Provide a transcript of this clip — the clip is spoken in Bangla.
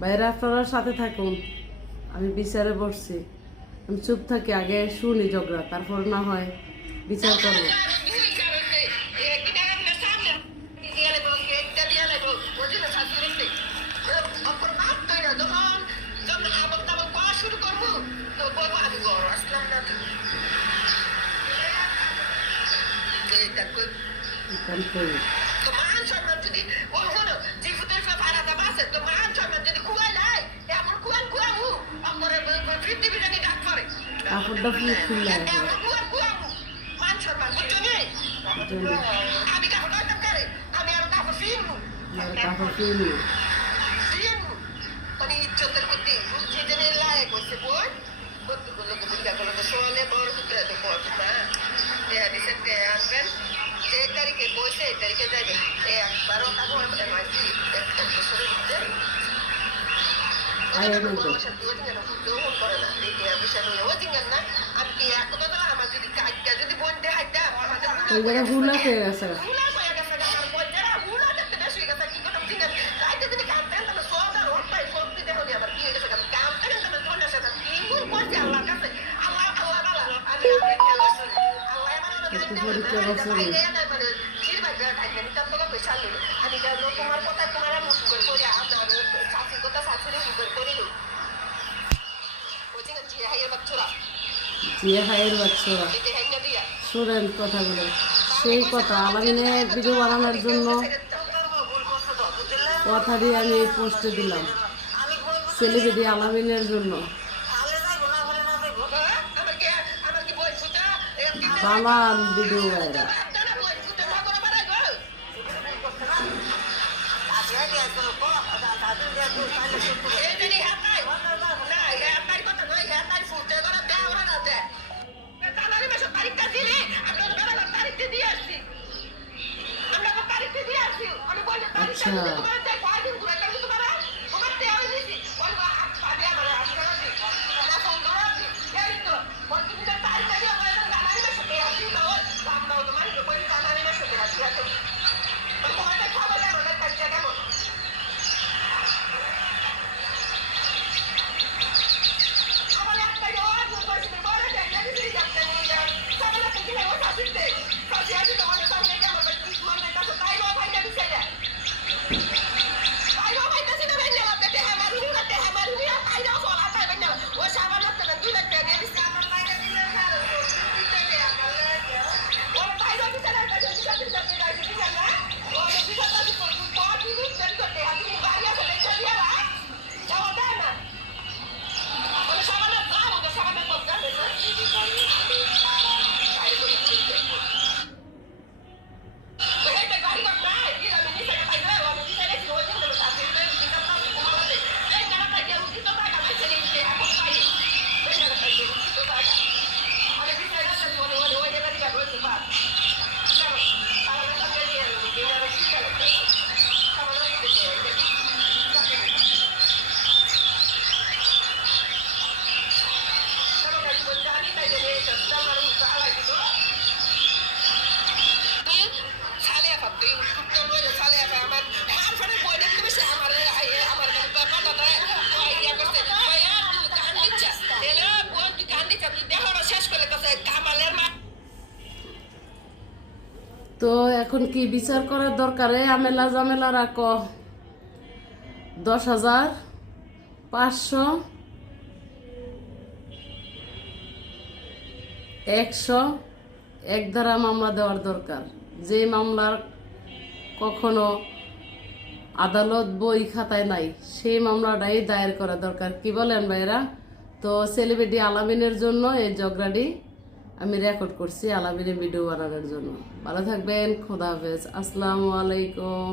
বাইরে আপনারা সাথে থাকুন, আমি বিচারে বসছি। আমি চুপ থাকি, আগে শুনি ঝগড়া, তারপর না হয় বিচার করবো। কাপড়টা ফুল খুললে কাপড় ফিরলি ওই জায়গায় হুলা খেয়ে গেছে। জিয়া হাইয়ের বাচ্চারা শোনেন কথাগুলো, সেই কথা আলামিনের ভিডিও বানানোর জন্য কথা দিয়ে আমি এই পোস্টে দিলাম, সেলিব্রিটি আলামিনের জন্য বানান ভিডিও বাইরা। আচ্ছা তো এখন কি বিচার করার দরকারে আমেলা জামেলা রাখ। 10,500 100 এক ধারা মামলা দেওয়ার দরকার, যে মামলার কখনো আদালত বই খাতায় নাই, সেই মামলাটাই দায়ের করা দরকার। কি বলেন ভাইরা? তো সেলিব্রিটি আলামিনের জন্য এই ঝগড়াটি আমি রেকর্ড করছি, আলামিনের ভিডিও বানানোর জন্য। ভালো থাকবেন, খোদা হাফেজ, আসসালামু আলাইকুম।